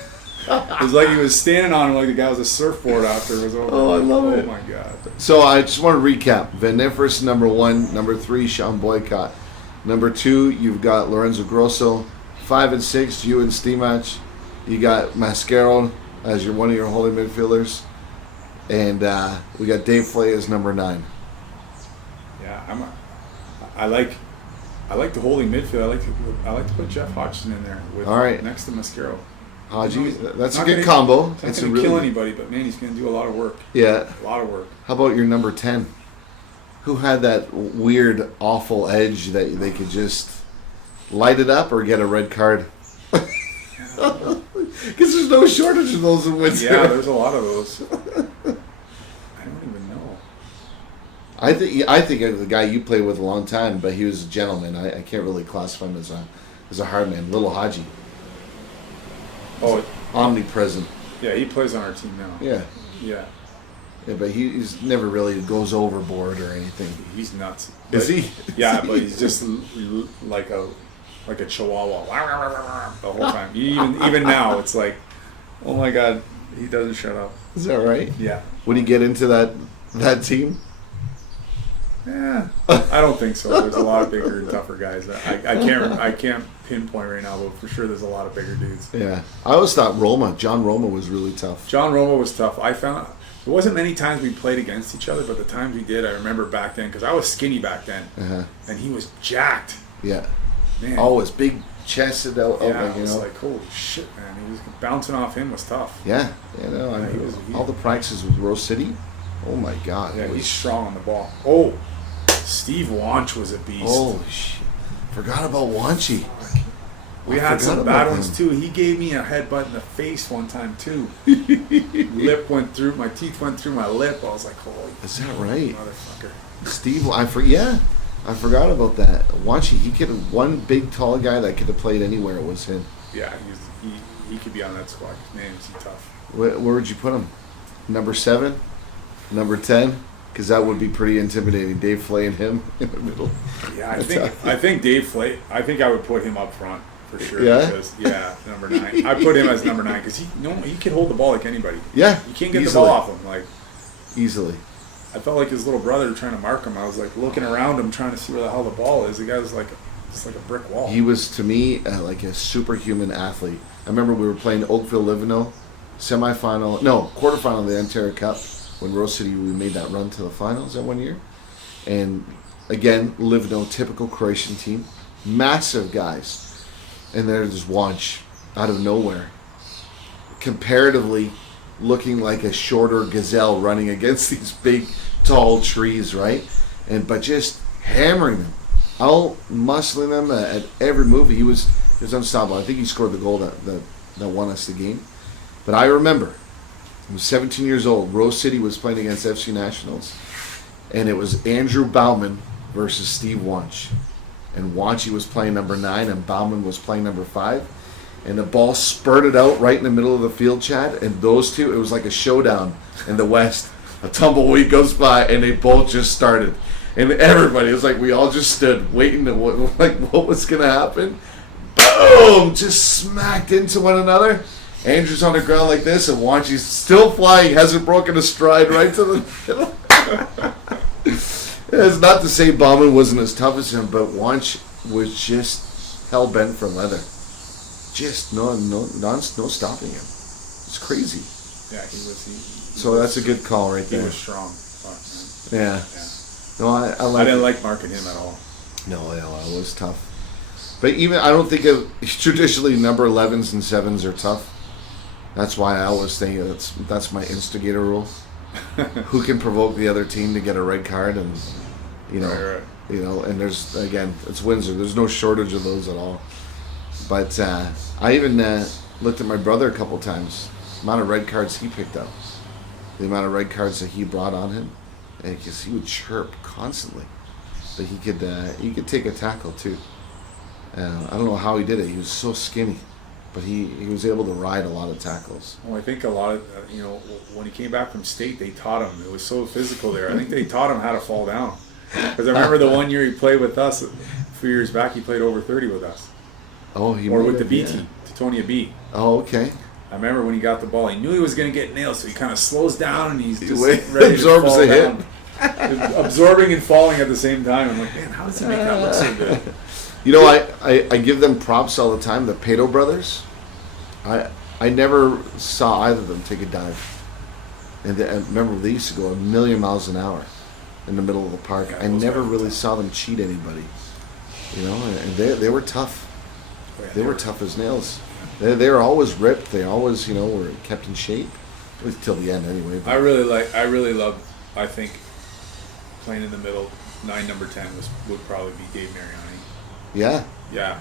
It was like he was standing on him like the guy was a surfboard after it was over. Oh, I love it. Oh, my God. So I just want to recap. Van Nifris, number 1. Number 3, Sean Boycott. Number 2, you've got Lorenzo Grosso. 5 and 6, you and Stimach. You got Mascaro as one of your holding midfielders. And we got Dave Flay as number 9. Yeah, I like the holding midfield. I like to put Jeff Hodgson in there with All right. next to Mascaro. Haji, that's a Not good gonna- combo. He's not It's a going to really kill anybody, but man, he's going to do a lot of work. Yeah. A lot of work. How about your number 10? Who had that weird, awful edge that they could just light it up or get a red card? Because there's no shortage of those in Windsor. Yeah, there's a lot of those. I don't even know. I think of the guy you played with a long time, but he was a gentleman. I can't really classify him as a hard man. Little Haji, Oh, omnipresent. yeah, he plays on our team now. Yeah, Yeah, but he's never really goes overboard or anything. he's nuts. Is But- he? Yeah, but he's just like a chihuahua the whole time. Even now, it's like, oh my God, he doesn't shut up. Is that right? Yeah. Would he get into that team? Yeah, I don't think so. There's a lot of bigger and tougher guys. I can't pinpoint right now, but for sure there's a lot of bigger dudes. Yeah, I always thought John Roma was really tough. John Roma was tough. I found there wasn't many times we played against each other, but the times we did, I remember back then because I was skinny back then, Uh-huh. and he was jacked. Yeah, Man, always big chested out. yeah, Like, I was like, holy shit, man. He was bouncing off him was tough. yeah, I Yeah, he know. was- All the practices with Rose City. Oh my God. Yeah, it was- he's strong on the ball. Oh, Steve Wanch was a beast. Holy shit! Forgot about Wanchi. We I had forgot some about bad ones him. too. He gave me a headbutt in the face one time too. Lip went through, my teeth went through my lip. I was like, holy Is that right? motherfucker. Steve, I forgot about that. Wanchi, one big tall guy that could have played anywhere was him. Yeah, he could be on that squad. Man, is he tough. Where would you put him? Number 7, number 10, because that would be pretty intimidating. Dave Flay and him in the middle. Yeah, I think Dave Flay. I think I would put him up front for sure. Yeah? Because, number 9. I put him as number 9 because he can hold the ball like anybody. Yeah, You can't get easily. the ball off him. Like Easily. I felt like his little brother trying to mark him. I was like looking around him trying to see where the hell the ball is. The guy was like just like a brick wall. He was, to me, like a superhuman athlete. I remember we were playing Oakville Livorno, quarterfinal of the Ontario Cup, when Rose City, we made that run to the finals that one year. And again, Livorno, typical Croatian team, massive guys. And there's Wanch out of nowhere, comparatively looking like a shorter gazelle running against these big, tall trees, right? But just hammering them, out muscling them at every move. He was unstoppable. I think he scored the goal that won us the game. But I remember, I was 17 years old. Rose City was playing against FC Nationals, and it was Andrew Bauman versus Steve Wanch. And Wanchy was playing number 9 and Bauman was playing number 5. And the ball spurted out right in the middle of the field, Chad. And those two, it was like a showdown in the West. A tumbleweed goes by and they both just started. And everybody, it was like we all just stood waiting to what was going to happen. Boom! Just smacked into one another. Andrew's on the ground like this, and Wanchy's still flying, hasn't broken a stride right to the middle. It's not to say Bauman wasn't as tough as him, but Wanch was just hell-bent for leather. Just no stopping him. It's crazy. Yeah, he was. So that's a good call right there. He was strong. Fuck, man. Yeah. Yeah. No, I didn't like marking him at all. No, it was tough. But even, I don't think traditionally number 11s and 7s are tough. That's why I always think that's my instigator rule. Who can provoke the other team to get a red card, and Right. And there's, again, it's Windsor. There's no shortage of those at all. But I even looked at my brother a couple times. The amount of red cards he picked up, the amount of red cards that he brought on him, and he would chirp constantly. But he could take a tackle too. I don't know how he did it. He was so skinny, but he was able to ride a lot of tackles. Well, I think a lot of when he came back from state, they taught him. It was so physical there. I think they taught him how to fall down. Because I remember the one year he played with us, a few years back, he played over 30 with us. Oh, or with the B team, Tetonia B. Oh, okay. I remember when he got the ball, he knew he was going to get nailed, so he kind of slows down and he's just ready absorbs to fall down. Absorbing and falling at the same time. I'm like, man, how does he make that look so good? I give them props all the time. The Pato brothers, I never saw either of them take a dive. And I remember they used to go a million miles an hour in the middle of the park. Yeah, I never really saw them cheat anybody. And they were tough. Oh, yeah, They were tough as nails. They were always ripped. They always, were kept in shape. At least till the end, anyway. I really love. I think playing in the middle, 9 number 10 would probably be Dave Mariani. Yeah. Yeah,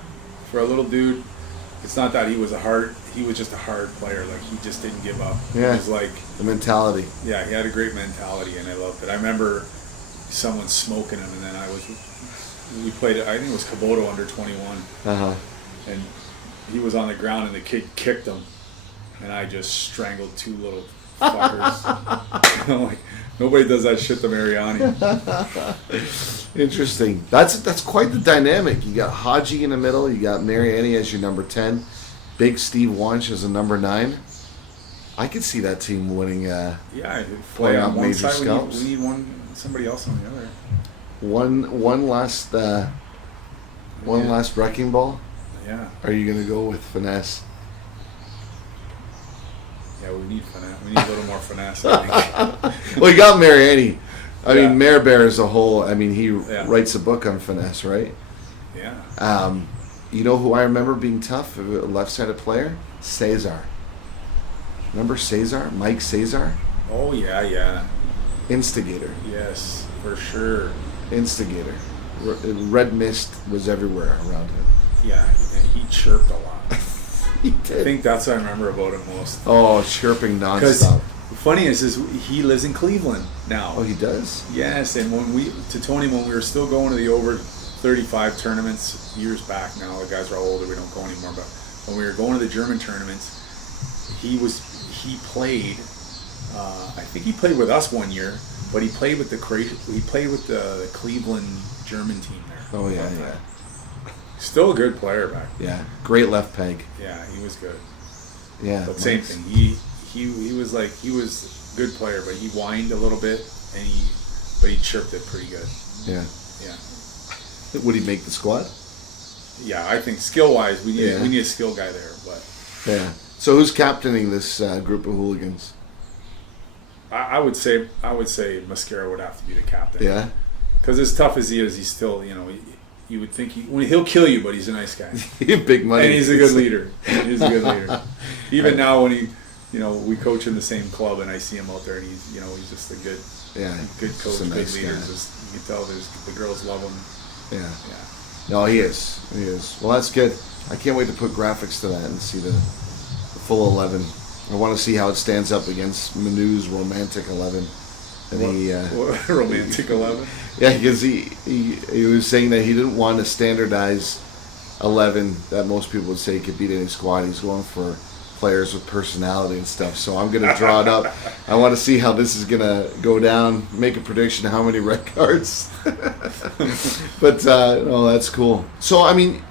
for a little dude, it's not that he was just a hard player. Like, he just didn't give up. Yeah. He was like The mentality. Yeah, he had a great mentality, and I loved it. I remember someone smoking him, and then we played. I think it was Kaboto under 21. And he was on the ground, and the kid kicked him, and I just strangled 2 little fuckers. I'm like, nobody does that shit to Mariani. Interesting. That's quite the dynamic. You got Haji in the middle. You got Mariani as your number 10. Big Steve Wanch as a number 9. I could see that team winning. Yeah, play on on one major side. scalps. We need somebody else on the other. One last wrecking ball. Yeah. Are you gonna go with finesse? Yeah, we need finesse. We need a little more finesse, I think. Well, you got Mariani. I Yeah. mean, Mayor Bear as a whole. I mean, he Yeah. writes a book on finesse, right? Yeah. You know who I remember being tough? A left-sided player, Cesar. Remember Cesar? Mike Cesar? Oh, yeah. Instigator. Yes, for sure. Instigator. Red mist was everywhere around him. Yeah, and he chirped a lot. He I did. think that's what I remember about him most. Oh, chirping Because nonstop. the funny is he lives in Cleveland now. Oh, he does? Yes, and when we were still going to the over 35 tournaments years back now, the guys are all older, we don't go anymore, but when we were going to the German tournaments, he played, I think he played with us one year, but he played with the Cleveland German team there. Oh, yeah. Still a good player back then. Yeah. Great left peg. Yeah, he was good. Yeah. But same thing. He was a good player, but he whined a little bit, but he chirped it pretty good. Yeah. Yeah. Would he make the squad? Yeah, I think skill-wise, we need a skill guy there. But Yeah. So who's captaining this group of hooligans? I would say Mascara would have to be the captain. Yeah. Because as tough as he is, he's still, you would think he'll kill you, but he's a nice guy. Big money. And he's a good leader. He's a good leader. Even now when we coach in the same club and I see him out there and he's just a good coach, good nice leader. guy. Just, you can tell the girls love him. Yeah. Yeah. No, he is. He is. Well, that's good. I can't wait to put graphics to that and see the full 11. I want to see how it stands up against Manu's romantic 11. And he romantic 11. yeah, because he was saying that he didn't want to standardize 11 that most people would say could beat any squad. He's going for players with personality and stuff. So I'm going to draw it up. I want to see how this is going to go down. Make a prediction how many red cards. But no, that's cool. So I mean,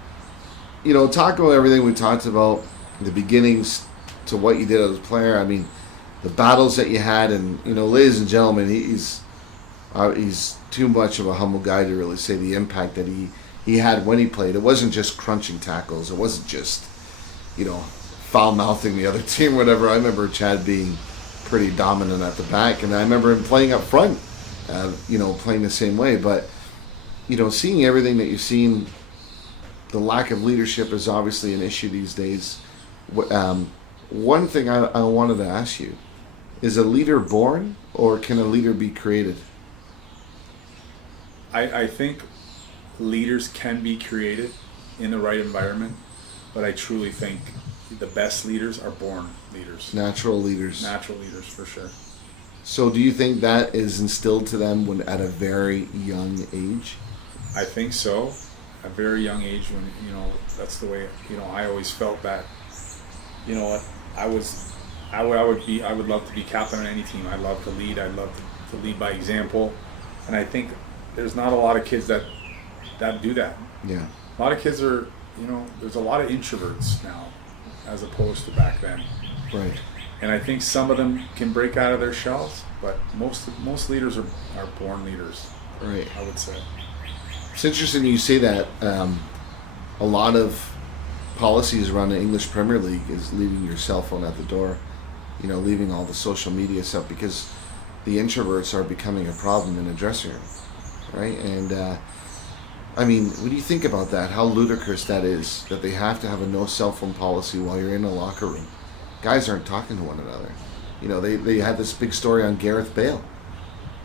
talk about everything we talked about, the beginnings to what you did as a player. I mean, the battles that you had, and ladies and gentlemen, he's too much of a humble guy to really say the impact that he had when he played. It wasn't just crunching tackles. It wasn't just foul mouthing the other team, whatever. I remember Chad being pretty dominant at the back, and I remember him playing up front, playing the same way. But seeing everything that you've seen, the lack of leadership is obviously an issue these days. One thing I wanted to ask you, is a leader born, or can a leader be created? I think leaders can be created in the right environment, but I truly think the best leaders are born leaders. Natural leaders. Natural leaders, for sure. So do you think that is instilled to them when at a very young age? I think so. A very young age, when that's the way I always felt that. I would love to be captain on any team. I'd love to lead. I'd love to lead by example. And I think there's not a lot of kids that do that. Yeah. A lot of kids are, there's a lot of introverts now, as opposed to back then. Right. And I think some of them can break out of their shells, but most leaders are born leaders. Right. I would say. It's interesting you say that. A lot of policies around the English Premier League is leaving your cell phone at the door, leaving all the social media stuff, because the introverts are becoming a problem in the dressing room, right? And I mean, when you think about that, how ludicrous that is, that they have to have a no cell phone policy while you're in a locker room. Guys aren't talking to one another. They had this big story on Gareth Bale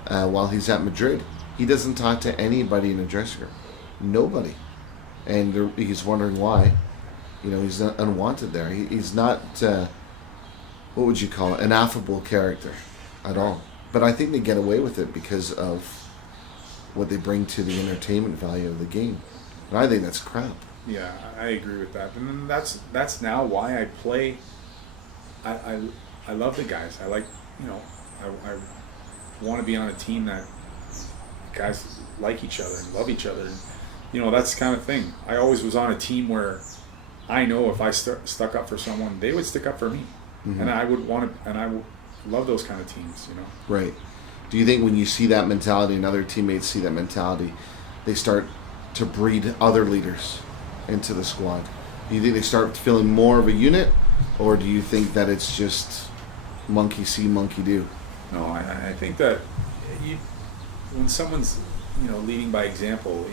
while he's at Madrid. He doesn't talk to anybody in the dressing room. Nobody. And he's wondering why. He's not unwanted there. He's not, what would you call it, an affable character at all. But I think they get away with it because of what they bring to the entertainment value of the game. And I think that's crap. Yeah, I agree with that. And then that's now why I play. I love the guys. I like, I want to be on a team that guys like each other and love each other. And, that's the kind of thing. I always was on a team where I know if I stuck up for someone, they would stick up for me. Mm-hmm. And I would love those kind of teams, Right. Do you think when you see that mentality and other teammates see that mentality, they start to breed other leaders into the squad? Do you think they start feeling more of a unit, or do you think that it's just monkey see, monkey do? No, I think that when someone's leading by example,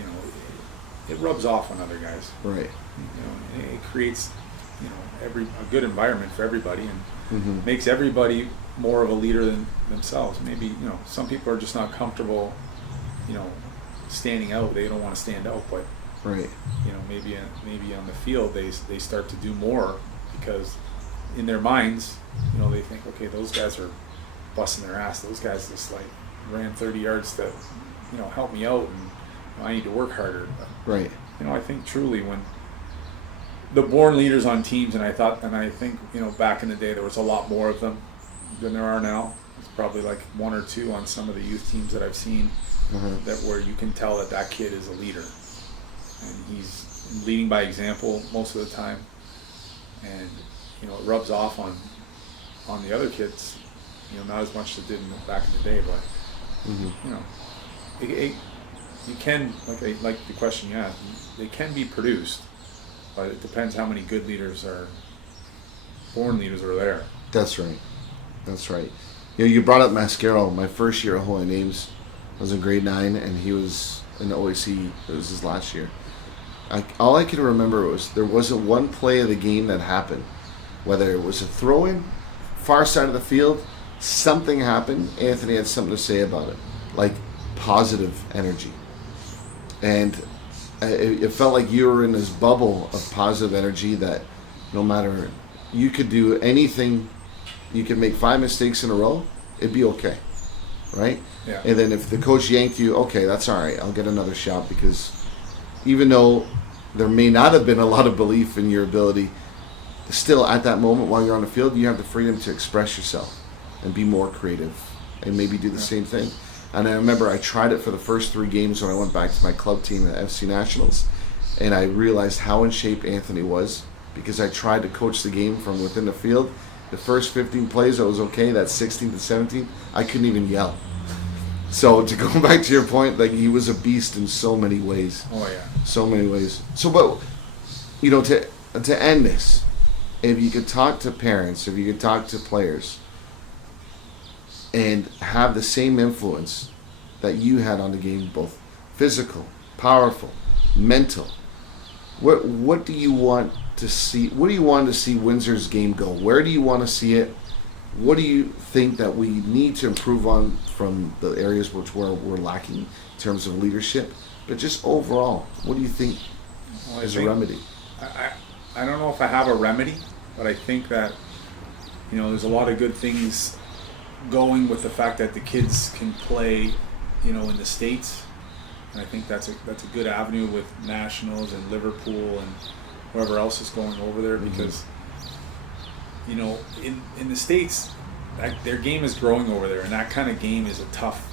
it rubs off on other guys. Right. It creates a good environment for everybody, and mm-hmm. makes everybody more of a leader than themselves. Maybe some people are just not comfortable standing out. They don't want to stand out, but right. Maybe on the field they start to do more, because in their minds they think, okay, those guys are busting their ass. Those guys just ran 30 yards to help me out, and I need to work harder. But, right. I think truly when the born leaders on teams, and I think back in the day there was a lot more of them than there are now. It's probably like one or two on some of the youth teams that I've seen, mm-hmm. that where you can tell that kid is a leader, and he's leading by example most of the time, and it rubs off on the other kids. Not as much as it did back in the day, but mm-hmm. You can, like the question you asked, they can be produced, but it depends how many good leaders born leaders are there. That's right. That's right. You brought up Mascaro. My first year at Holy Names, I was in grade 9, and he was in the OAC. It was his last year. All I can remember was there wasn't one play of the game that happened, whether it was a throw-in, far side of the field, something happened. Anthony had something to say about it, like positive energy. And it felt like you were in this bubble of positive energy that no matter, you could do anything, you could make 5 mistakes in a row, it'd be okay, right? Yeah. And then if the coach yanked you, okay, that's all right. I'll get another shot, because even though there may not have been a lot of belief in your ability, still at that moment while you're on the field, you have the freedom to express yourself and be more creative and maybe do the same thing. And I remember I tried it for the first 3 games when I went back to my club team at FC Nationals, and I realized how in shape Anthony was, because I tried to coach the game from within the field. The first 15 plays I was okay. That 16th and 17th, I couldn't even yell. So to go back to your point, like, he was a beast in so many ways. Oh yeah. So many ways. So, but to end this, if you could talk to parents, if you could talk to players, and have the same influence that you had on the game, both physical, powerful, mental, what do you want to see? What do you want to see Windsor's game go? Where do you want to see it? What do you think that we need to improve on from the areas which we're lacking in terms of leadership? But just overall, what do you think is a remedy? I don't know if I have a remedy, but I think that, there's a lot of good things going with the fact that the kids can play, in the States. And I think that's a good avenue with Nationals and Liverpool and whoever else is going over there, because, in the States, their game is growing over there, and that kind of game is a tough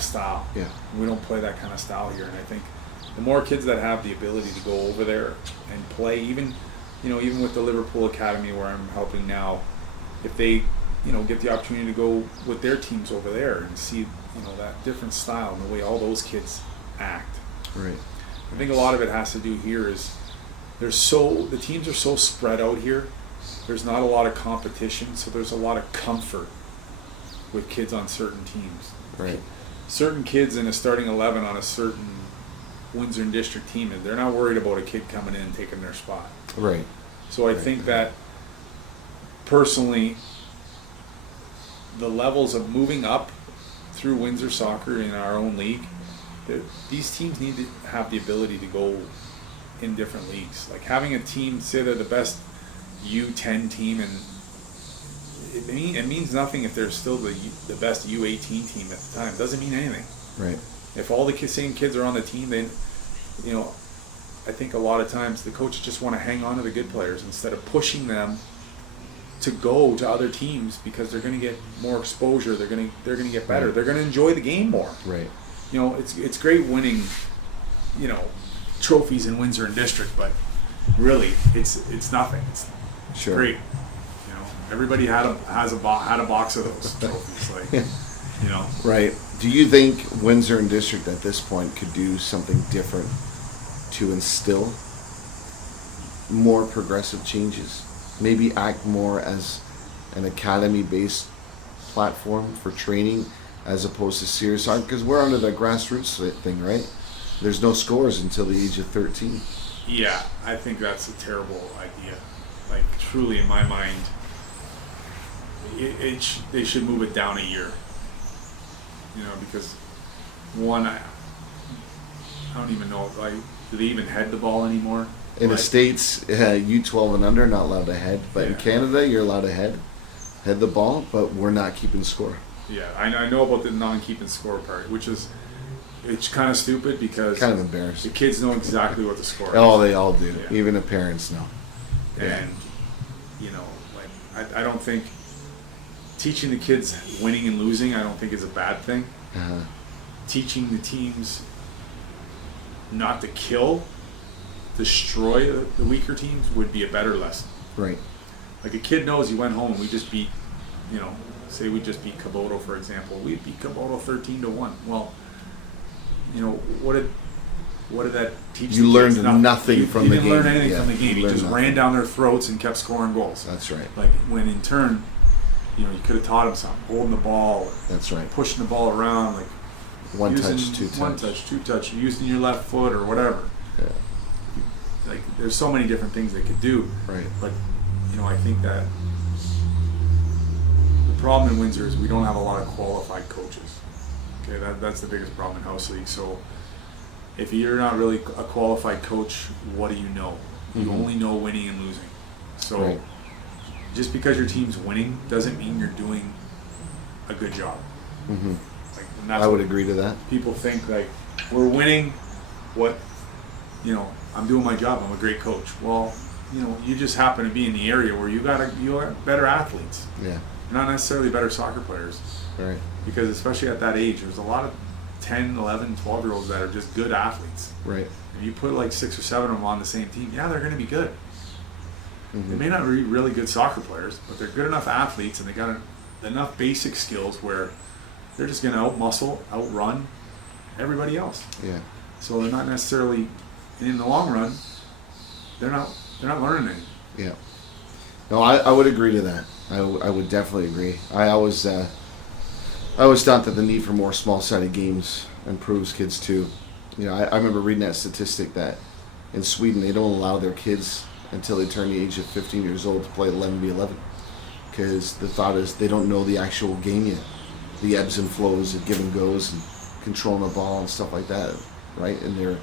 style. Yeah. We don't play that kind of style here, and I think the more kids that have the ability to go over there and play, even with the Liverpool Academy where I'm helping now, if they, get the opportunity to go with their teams over there and see, that different style and the way all those kids act. Right. I think a lot of it has to do here is the teams are so spread out here. There's not a lot of competition, so there's a lot of comfort with kids on certain teams. Right. Certain kids in a starting 11 on a certain Windsor and District team, they're not worried about a kid coming in and taking their spot. Right. So I think that personally, the levels of moving up through Windsor soccer in our own league, these teams need to have the ability to go in different leagues. Like having a team, say they're the best U10 team, and it means nothing if they're still the best U18 team at the time. It doesn't mean anything. Right. If all the same kids are on the team, then, I think a lot of times the coaches just want to hang on to the good players instead of pushing them to go to other teams, because they're going to get more exposure. They're going to get better. They're going to enjoy the game more. Right. It's great winning, trophies in Windsor and District, but really it's nothing. It's Sure. great. Everybody had a box of those trophies, Right. Do you think Windsor and District at this point could do something different to instill more progressive changes? Maybe act more as an academy-based platform for training as opposed to serious soccer? Because we're under the grassroots thing, right? There's no scores until the age of 13. Yeah, I think that's a terrible idea. Like, truly, in my mind, they should move it down a year. Because one, I don't even know, like, do they even head the ball anymore? In the States, U12 and under, not allowed to head. But in Canada, you're allowed to head the ball, but we're not keeping score. Yeah, I know about the non-keeping score part, which is, it's kind of stupid because Kind of embarrassing. the kids know exactly what the score is. Oh, they all do. Yeah. Even the parents know. And, I don't think teaching the kids winning and losing, I don't think is a bad thing. Uh-huh. Teaching the teams not to destroy the weaker teams would be a better lesson. Right. Like, a kid knows he went home and we just beat, say we just beat Caboto, for example. We beat Caboto 13-1. Well, what did that teach? You the kids? learned nothing from the game. He didn't learn anything from the You game. He learned just nothing. ran down their throats and kept scoring goals. That's right. Like, when in turn, you could have taught him something. Holding the ball, That's right. pushing the ball around, like One using touch, two touch. one touch, two touch, using your left foot or whatever. Yeah. Like, there's so many different things they could do. Right. But, I think that the problem in Windsor is we don't have a lot of qualified coaches. Okay, that's the biggest problem in House League. So if you're not really a qualified coach, what do you know? You Mhm. only know winning and losing. So Right. just because your team's winning doesn't mean you're doing a good job. Mm-hmm. And that's I would what agree to that. people think, like, we're winning what, I'm doing my job. I'm a great coach. Well, you just happen to be in the area where you got better athletes. Yeah. Not necessarily better soccer players. Right. Because especially at that age, there's a lot of 10, 11, 12-year-olds that are just good athletes. Right. If you put like 6 or 7 of them on the same team, yeah, they're going to be good. Mm-hmm. They may not be really good soccer players, but they're good enough athletes, and they got enough basic skills where they're just going to out-muscle, outrun everybody else. Yeah. So they're not necessarily, in the long run, they're not learning anything. Yeah. No, I would agree to that. I would definitely agree. I always thought that the need for more small-sided games improves kids too. I remember reading that statistic that in Sweden they don't allow their kids until they turn the age of 15 years old to play 11v11 because the thought is they don't know the actual game yet, the ebbs and flows, the give and goes, and controlling the ball and stuff like that, right? And they're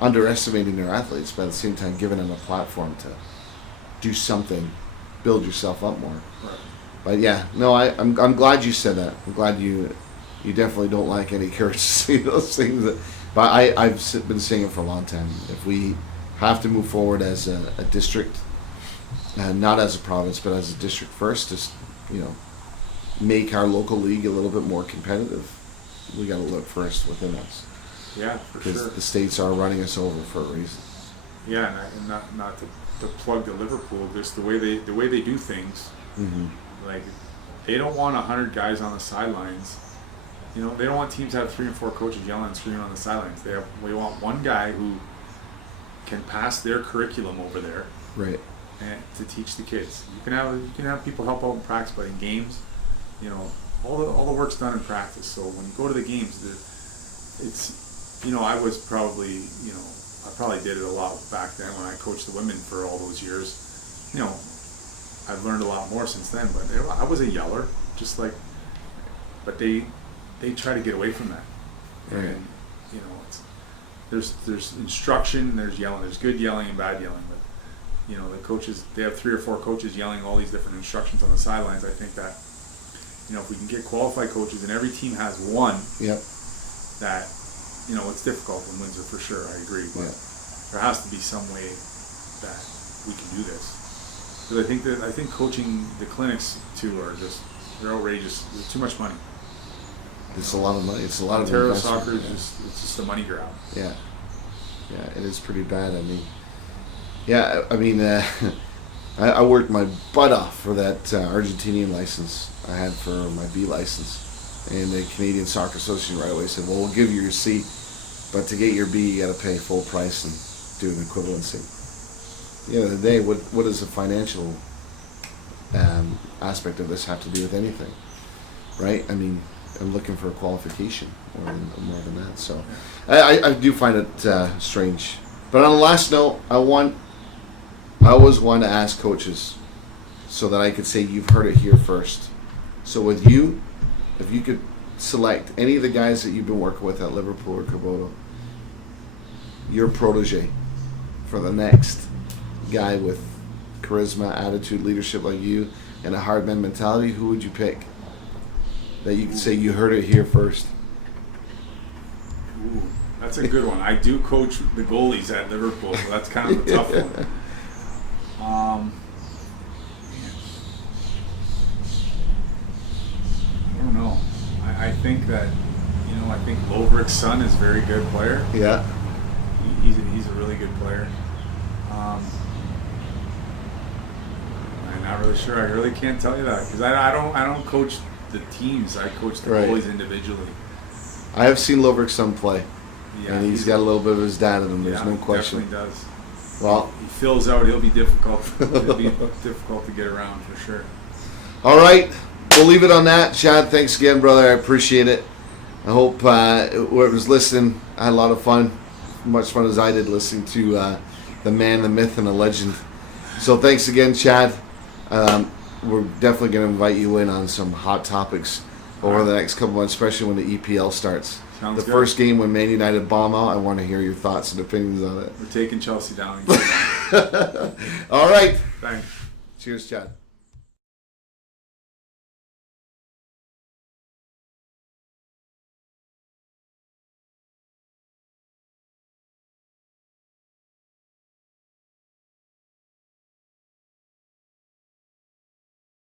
underestimating their athletes, but at the same time giving them a platform to do something, build yourself up more. Right. But yeah, no, I'm glad you said that. I'm glad you definitely don't like any courage to say those things. But I've been saying it for a long time. If we have to move forward as a district, not as a province, but as a district first, just make our local league a little bit more competitive, we got to look first within us. Yeah, for because sure. the states are running us over for a reason. Yeah, and not to plug the Liverpool, just the way they do things. Mm-hmm. Like, they don't want 100 guys on the sidelines. They don't want teams to have 3 and 4 coaches yelling and screaming on the sidelines. We want one guy who can pass their curriculum over there, right, and to teach the kids. You can have people help out in practice, but in games, all the work's done in practice. So when you go to the games, it's I was probably I probably did it a lot back then when I coached the women for all those years. I've learned a lot more since then, but I was a yeller, just like, but they try to get away from that. Right. And there's instruction, there's yelling, there's good yelling and bad yelling, but the coaches, they have 3 or 4 coaches yelling all these different instructions on the sidelines. I think that if we can get qualified coaches, and every team has one, yep, that it's difficult in Windsor for sure. I agree, but there has to be some way that we can do this. Because I think coaching the clinics too they're outrageous. There's too much money. It's a lot of money. It's a lot Ontario of investment. soccer is just a money grab. Yeah, it is pretty bad. I mean, I worked my butt off for that Argentinian license I had for my B license, and the Canadian Soccer Association right away said, "Well, we'll give you your C, but to get your B, you got to pay full price and do an equivalency." At the end of the day, what does the financial aspect of this have to do with anything, right? I mean, I'm looking for a qualification more than that. So I do find it strange. But on the last note, I always want to ask coaches so that I could say you've heard it here first. So with you, if you could select any of the guys that you've been working with at Liverpool or Kubota, your protege for the next guy with charisma, attitude, leadership like you, and a hard man mentality, who would you pick? That you could say you heard it here first. Ooh, that's a good one. I do coach the goalies at Liverpool, so that's kind of a tough one. I don't know. I think that I think Lovrick's son is a very good player. Yeah. He's a really good player. I'm not really sure. I really can't tell you that because I don't coach the teams. I coach the goalies individually. I have seen Lovrick's son play, Yeah, and he's got a little bit of his dad in him. There's no question. Definitely does. Well, He fills out. He'll be difficult. It'll be difficult to get around for sure. all right, we'll leave it on that. Chad, thanks again, brother. I appreciate it. I hope whoever's listening had a lot of fun, much fun as I did listening to the man, the myth, and the legend. So thanks again, Chad. We're definitely going to invite you in on some hot topics over the next couple months, especially when the EPL starts. Sounds the good. first game when Man United bomb out, I want to hear your thoughts and opinions on it. We're taking Chelsea down. All right. Thanks. Cheers, Chad.